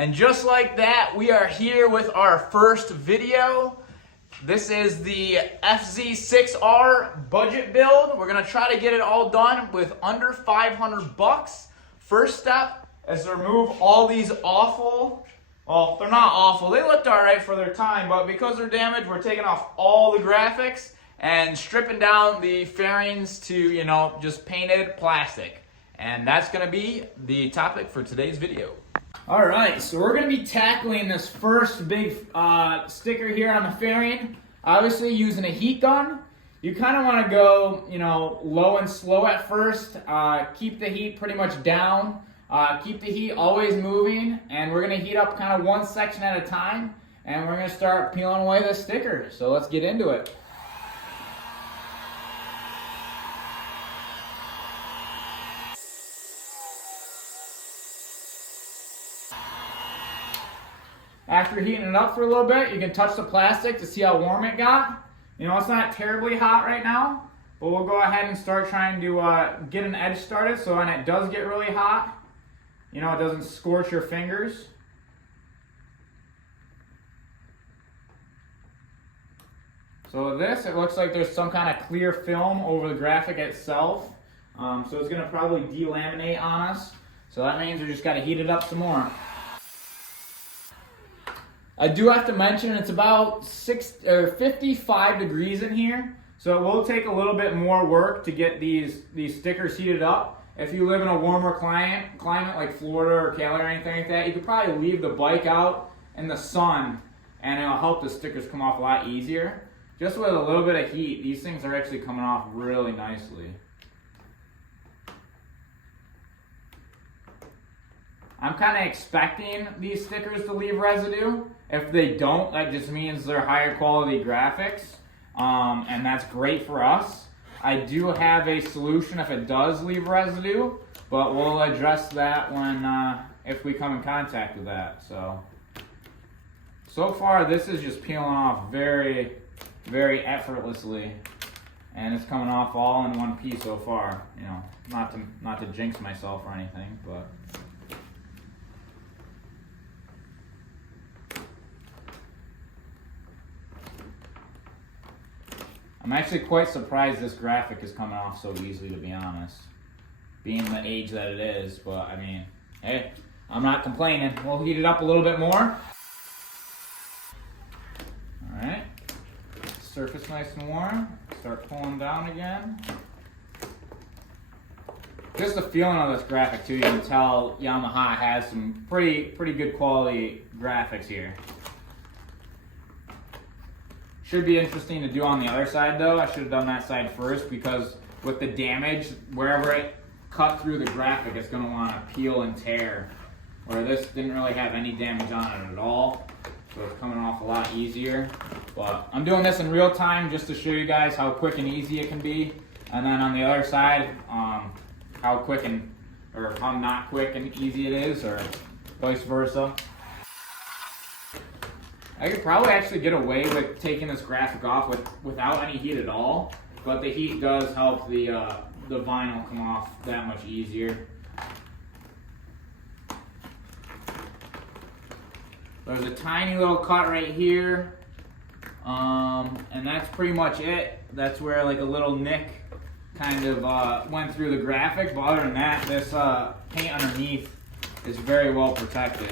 And just like that, we are here with our first video. This is the FZ6R budget build. We're gonna try to get it all done with under 500 bucks. First step is to remove all these awful, well, they're not awful. They looked all right for their time, but because they're damaged, we're taking off all the graphics and stripping down the fairings to, you know, just painted plastic. And that's gonna be the topic for today's video. All right, so we're gonna be tackling this first big sticker here on the fairing. Obviously using a heat gun. You kind of want to go, you know, low and slow at first. Keep the heat pretty much down. Keep the heat always moving, and we're gonna heat up kind of one section at a time, and we're gonna start peeling away the sticker. So let's get into it. After heating it up for a little bit, you can touch the plastic to see how warm it got. You know, it's not terribly hot right now, but we'll go ahead and start trying to get an edge started so when it does get really hot, you know, it doesn't scorch your fingers. So with this, it looks like there's some kind of clear film over the graphic itself. So it's gonna probably delaminate on us. So that means we just gotta heat it up some more. I do have to mention it's about 55 degrees in here, so it will take a little bit more work to get these stickers heated up. If you live in a warmer climate like Florida or Cali or anything like that, you could probably leave the bike out in the sun and it'll help the stickers come off a lot easier. Just with a little bit of heat, these things are actually coming off really nicely. I'm kind of expecting these stickers to leave residue. If they don't, that just means they're higher quality graphics, and that's great for us. I do have a solution if it does leave residue, but we'll address that when if we come in contact with that. So far this is just peeling off very, very effortlessly, and it's coming off all in one piece so far. You know, not to jinx myself or anything, but. I'm actually quite surprised this graphic is coming off so easily, to be honest. Being the age that it is, but I mean, hey, I'm not complaining. We'll heat it up a little bit more. Alright, surface nice and warm. Start pulling down again. Just the feeling of this graphic too, you can tell Yamaha has some pretty good quality graphics here. Should be interesting to do on the other side though. I should have done that side first because with the damage, wherever it cut through the graphic, it's going to want to peel and tear. Where this didn't really have any damage on it at all. So it's coming off a lot easier. But I'm doing this in real time just to show you guys how quick and easy it can be. And then on the other side, how quick and, or how not quick and easy it is, or vice versa. I could probably actually get away with taking this graphic off without any heat at all, but the heat does help the vinyl come off that much easier. There's a tiny little cut right here, and that's pretty much it. That's where like a little nick kind of went through the graphic, but other than that, this paint underneath is very well protected.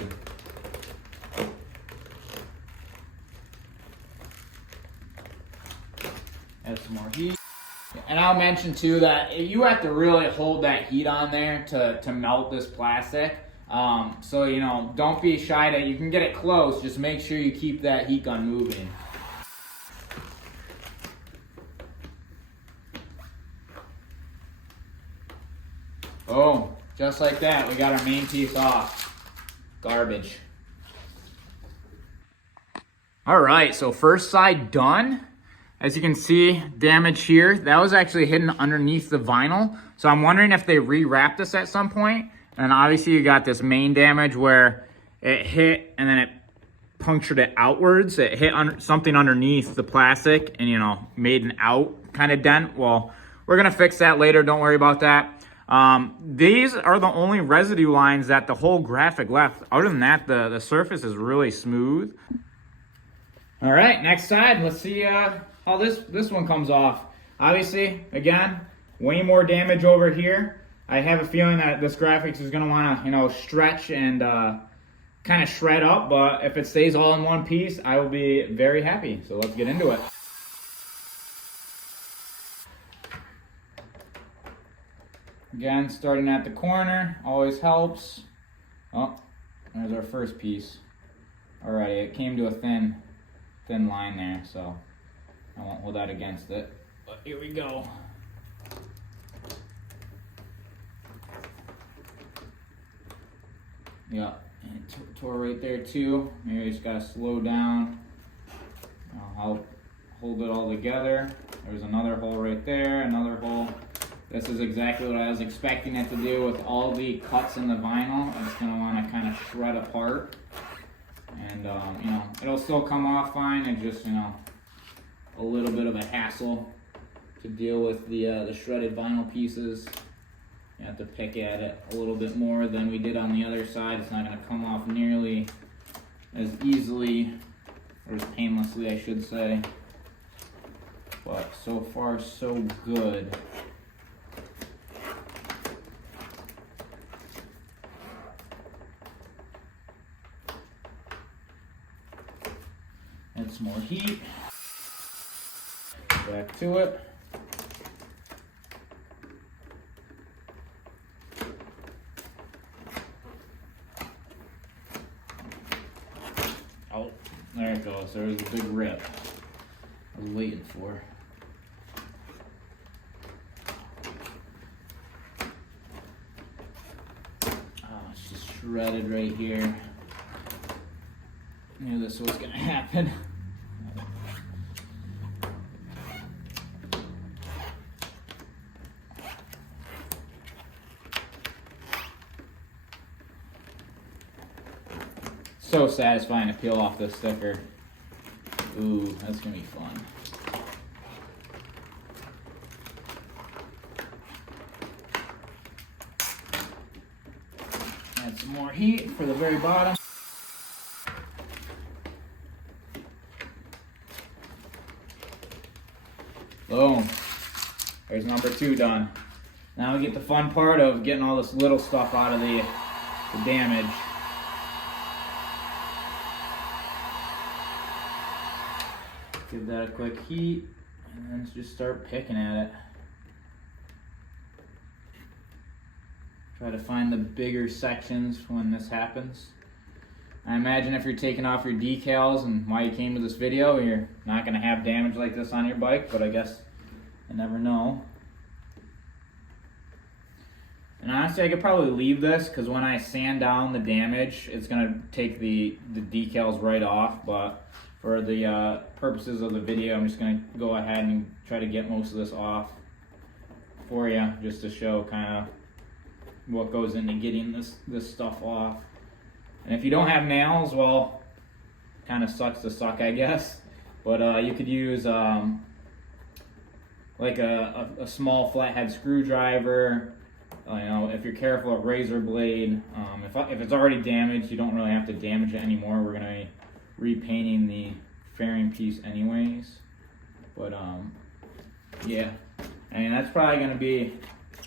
Add some more heat. And I'll mention too that you have to really hold that heat on there to melt this plastic. So, you know, don't be shy to, you can get it close, just make sure you keep that heat gun moving. Boom, just like that, we got our main piece off. Garbage. All right, so first side done. As you can see, damage here. That was actually hidden underneath the vinyl. So I'm wondering if they rewrapped this at some point. And obviously you got this main damage where it hit and then it punctured it outwards. It hit something underneath the plastic and, you know, made an out kind of dent. Well, we're gonna fix that later, don't worry about that. These are the only residue lines that the whole graphic left. Other than that, the surface is really smooth. All right, next side. Let's see how this one comes off. Obviously, again, way more damage over here. I have a feeling that this graphics is going to want to, you know, stretch and kind of shred up, but if it stays all in one piece, I will be very happy. So let's get into it. Again, starting at the corner always helps. Oh, there's our first piece. Alrighty, it came to a thin line there, so I won't hold that against it. But here we go. Yeah, and it tore right there too. Maybe you just gotta slow down. I'll hold it all together. There's another hole right there, another hole. This is exactly what I was expecting it to do with all the cuts in the vinyl. It's gonna wanna kind of shred apart. And you know, it'll still come off fine. It's just, you know, a little bit of a hassle to deal with the shredded vinyl pieces. You have to pick at it a little bit more than we did on the other side. It's not gonna come off nearly as easily, or as painlessly, I should say. But so far, so good. Add some more heat. Back to it. Oh, there it goes. There's a big rip I was waiting for. Oh, it's just shredded right here. Knew this was gonna happen. So satisfying to peel off this sticker. Ooh, that's gonna be fun. Add some more heat for the very bottom. Boom. There's number 2 done. Now we get the fun part of getting all this little stuff out of the damage. Give that a quick heat, and then just start picking at it. Try to find the bigger sections when this happens. I imagine if you're taking off your decals and why you came to this video, you're not going to have damage like this on your bike, but I guess you never know. And honestly, I could probably leave this because when I sand down the damage, it's going to take the decals right off, but for the purposes of the video, I'm just going to go ahead and try to get most of this off for you, just to show kind of what goes into getting this stuff off. And if you don't have nails, well, kind of sucks to suck, I guess. But you could use like a small flathead screwdriver. You know, if you're careful, a razor blade. If it's already damaged, you don't really have to damage it anymore. We're gonna be repainting the fairing piece anyways. But yeah, I mean, that's probably gonna be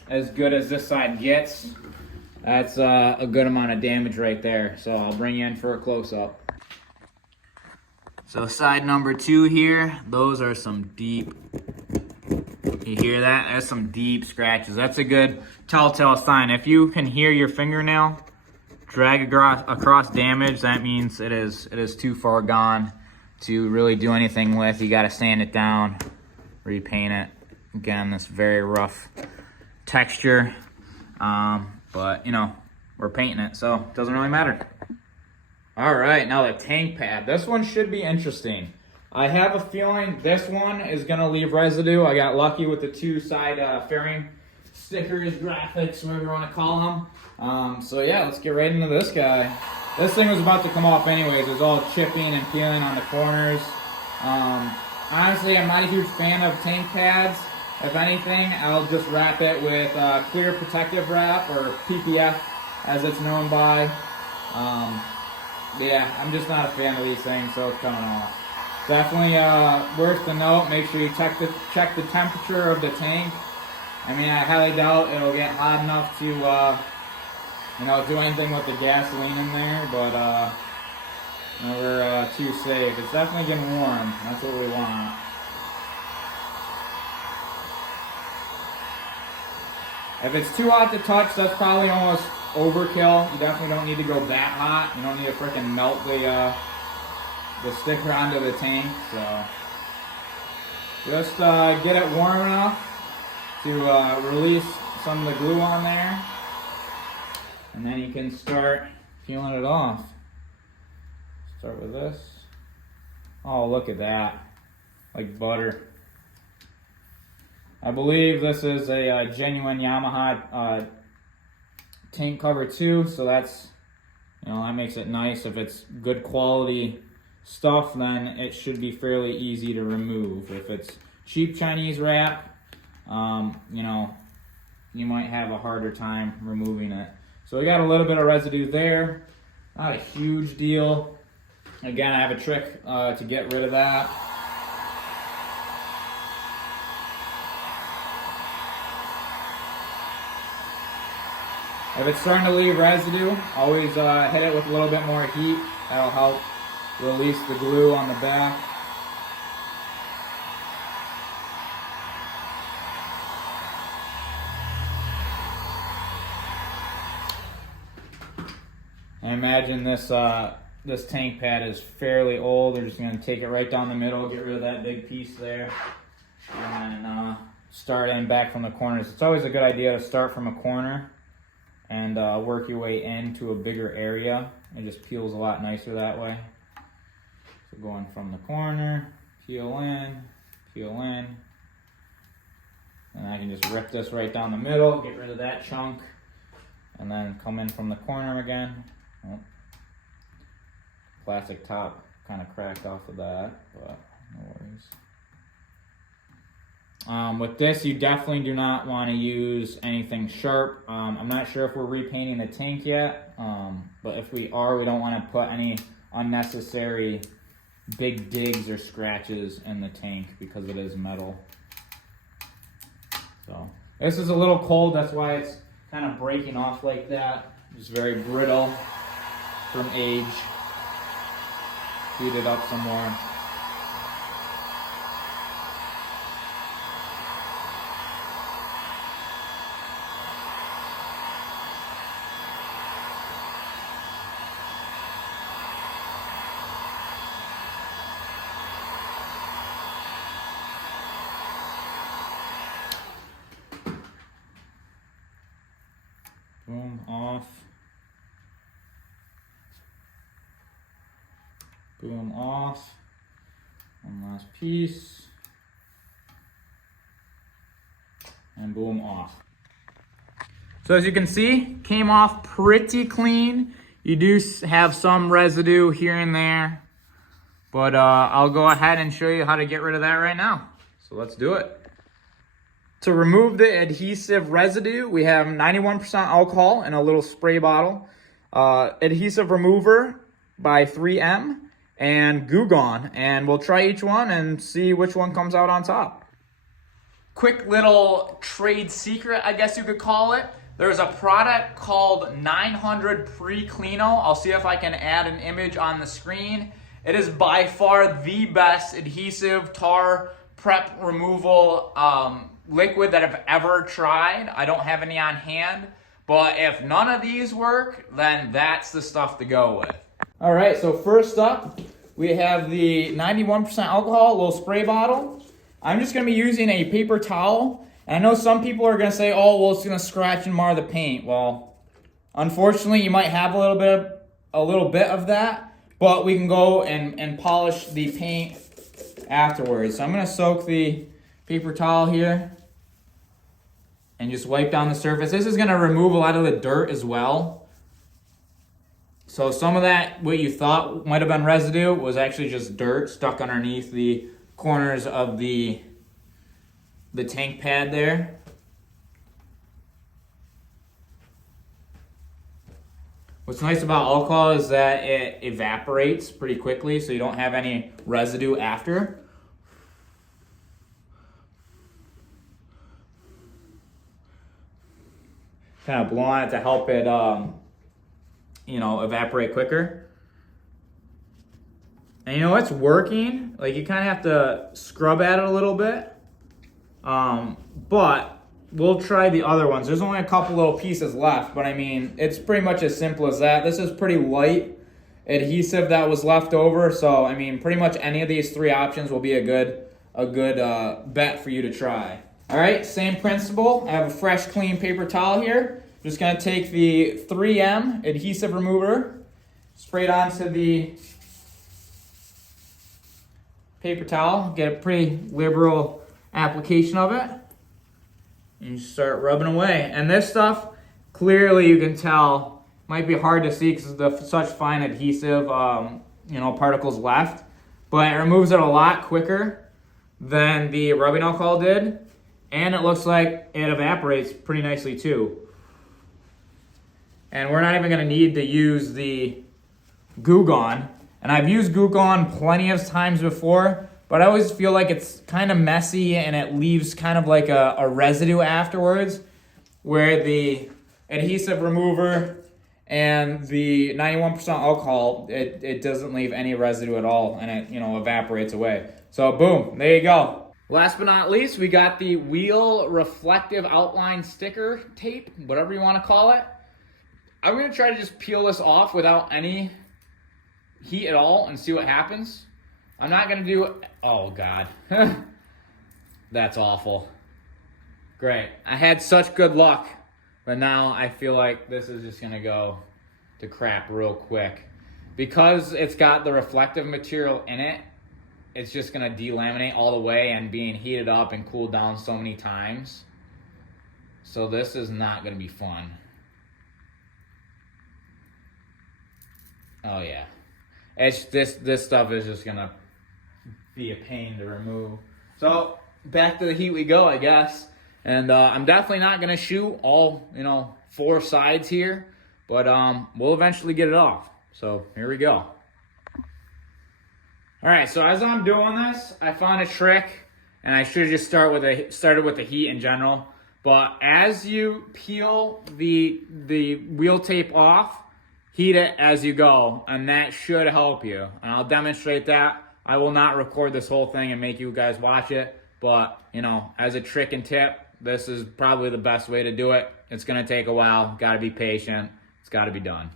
as good as this side gets. That's a good amount of damage right there. So I'll bring you in for a close-up. So side number 2 here, those are some deep, you hear that? That's some deep scratches. That's a good telltale sign. If you can hear your fingernail drag across damage, that means it is too far gone to really do anything with. You gotta sand it down, repaint it. Again, this very rough texture. But you know, we're painting it, so it doesn't really matter. All right, now the tank pad. This one should be interesting. I have a feeling this one is gonna leave residue. I got lucky with the 2 side fairing stickers, graphics, whatever you wanna call them. So yeah, let's get right into this guy. This thing was about to come off anyways. It was all chipping and peeling on the corners. Honestly, I'm not a huge fan of tank pads. If anything, I'll just wrap it with clear protective wrap, or PPF as it's known by. Yeah, I'm just not a fan of these things, so it's coming off. Definitely worth the note. Make sure you check the temperature of the tank. I mean, I highly doubt it'll get hot enough to do anything with the gasoline in there, but we're too safe. It's definitely getting warm. That's what we want. If it's too hot to touch, that's probably almost overkill. You definitely don't need to go that hot. You don't need to freaking melt the sticker onto the tank. So just get it warm enough to release some of the glue on there, and then you can start peeling it off. Start with this. Oh, look at that, like butter. I believe this is a genuine Yamaha tank cover too, so that's, that makes it nice. If it's good quality stuff, then it should be fairly easy to remove. If it's cheap Chinese wrap, you might have a harder time removing it. So we got a little bit of residue there, not a huge deal. Again, I have a trick to get rid of that. If it's starting to leave residue, always hit it with a little bit more heat. That'll help release the glue on the back. I imagine this tank pad is fairly old. We're just going to take it right down the middle, get rid of that big piece there, and then start in back from the corners. It's always a good idea to start from a corner and work your way into a bigger area. It just peels a lot nicer that way. So going from the corner, peel in, and I can just rip this right down the middle, get rid of that chunk, and then come in from the corner again. Oh, plastic top kind of cracked off of that, but no worries. With this, you definitely do not want to use anything sharp. I'm not sure if we're repainting the tank yet, but if we are, we don't want to put any unnecessary big digs or scratches in the tank because it is metal. So this is a little cold, that's why it's kind of breaking off like that. It's very brittle from age. Heat it up some more. Boom, off. Boom, off. One last piece. And boom, off. So as you can see, came off pretty clean. You do have some residue here and there, but I'll go ahead and show you how to get rid of that right now. So let's do it. To remove the adhesive residue, we have 91% alcohol in a little spray bottle, adhesive remover by 3M, and Goo Gone. And we'll try each one and see which one comes out on top. Quick little trade secret, I guess you could call it. There's a product called 900 Pre-Cleano. I'll see if I can add an image on the screen. It is by far the best adhesive tar prep removal liquid that I've ever tried. I don't have any on hand, but if none of these work, then that's the stuff to go with. All right, so first up, we have the 91% alcohol, little spray bottle. I'm just gonna be using a paper towel. And I know some people are gonna say, oh, well, it's gonna scratch and mar the paint. Well, unfortunately, you might have a little bit of that, but we can go and polish the paint afterwards. So I'm gonna soak the paper towel here and just wipe down the surface. This is gonna remove a lot of the dirt as well. So some of that, what you thought might have been residue, was actually just dirt stuck underneath the corners of the the tank pad there. What's nice about alcohol is that it evaporates pretty quickly, so you don't have any residue after. Kind of blow on it to help it, evaporate quicker. And it's working. Like, you kind of have to scrub at it a little bit. But we'll try the other ones. There's only a couple little pieces left, but I mean, it's pretty much as simple as that. This is pretty light adhesive that was left over, so I mean, pretty much any of these three options will be a good bet for you to try. All right, same principle. I have a fresh, clean paper towel here. Just gonna take the 3M adhesive remover, spray it onto the paper towel, get a pretty liberal application of it. And you start rubbing away. And this stuff, clearly you can tell, might be hard to see because of the such fine adhesive, particles left. But it removes it a lot quicker than the rubbing alcohol did. And it looks like it evaporates pretty nicely too. And we're not even gonna need to use the Goo Gone. And I've used Goo Gone plenty of times before, but I always feel like it's kind of messy and it leaves kind of like a residue afterwards, where the adhesive remover and the 91% alcohol, it doesn't leave any residue at all, and it evaporates away. So boom, there you go. Last but not least, we got the wheel reflective outline sticker tape, whatever you want to call it. I'm gonna try to just peel this off without any heat at all and see what happens. I'm not gonna do, oh God. That's awful. Great, I had such good luck, but now I feel like this is just gonna go to crap real quick. Because it's got the reflective material in it, it's just gonna delaminate all the way and being heated up and cooled down so many times. So this is not gonna be fun. Oh yeah. It's this stuff is just gonna be a pain to remove. So back to the heat we go, I guess. And I'm definitely not gonna shoot all 4 sides here, but we'll eventually get it off. So here we go. All right, so as I'm doing this, I found a trick, and I should have just started with the heat in general. But as you peel the wheel tape off, heat it as you go, and that should help you. And I'll demonstrate that. I will not record this whole thing and make you guys watch it, but as a trick and tip, this is probably the best way to do it. It's gonna take a while, gotta be patient, it's gotta be done.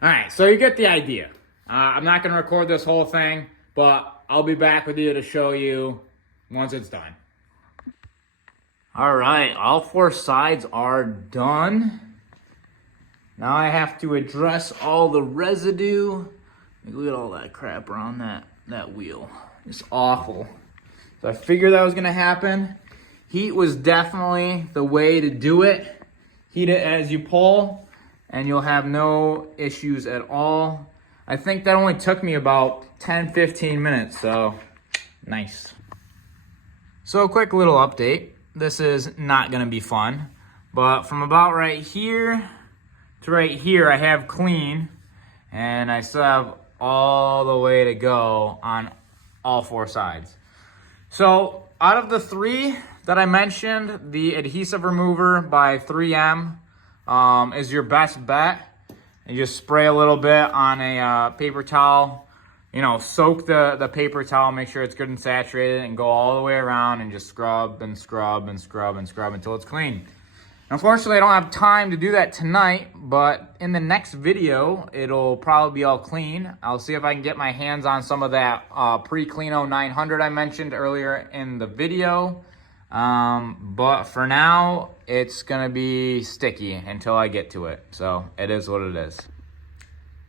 All right, so you get the idea. I'm not gonna record this whole thing, but I'll be back with you to show you once it's done. All right, all 4 sides are done. Now I have to address all the residue. Look at all that crap around that wheel. It's awful. So I figured that was gonna happen. Heat was definitely the way to do it. Heat it as you pull, and you'll have no issues at all. I think that only took me about 10-15 minutes, so nice. So a quick little update. This is not gonna be fun, but from about right here to right here, I have clean, and I still have all the way to go on all 4 sides. So out of the 3 that I mentioned, the adhesive remover by 3M, is your best bet. You just spray a little bit on a paper towel. You know, soak the paper towel, make sure it's good and saturated, and go all the way around and just scrub and scrub and scrub and scrub until it's clean. Unfortunately, I don't have time to do that tonight, but in the next video, it'll probably be all clean. I'll see if I can get my hands on some of that Pre-Cleano 900 I mentioned earlier in the video. But for now, it's gonna be sticky until I get to it. So it is what it is.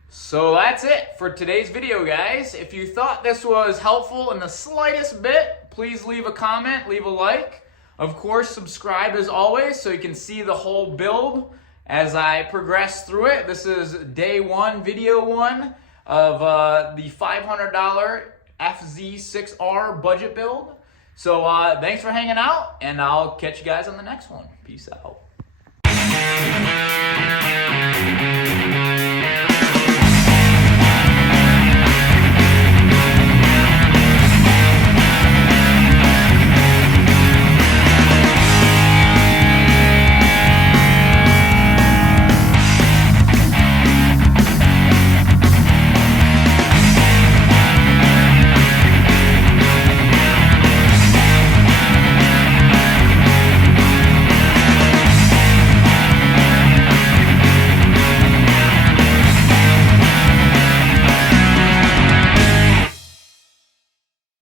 So that's it for today's video, guys. If you thought this was helpful in the slightest bit, please leave a comment, leave a like. Of course, subscribe as always so you can see the whole build as I progress through it. This is day one, video one of the $500 FZ6R budget build. So thanks for hanging out, and I'll catch you guys on the next one. Peace out.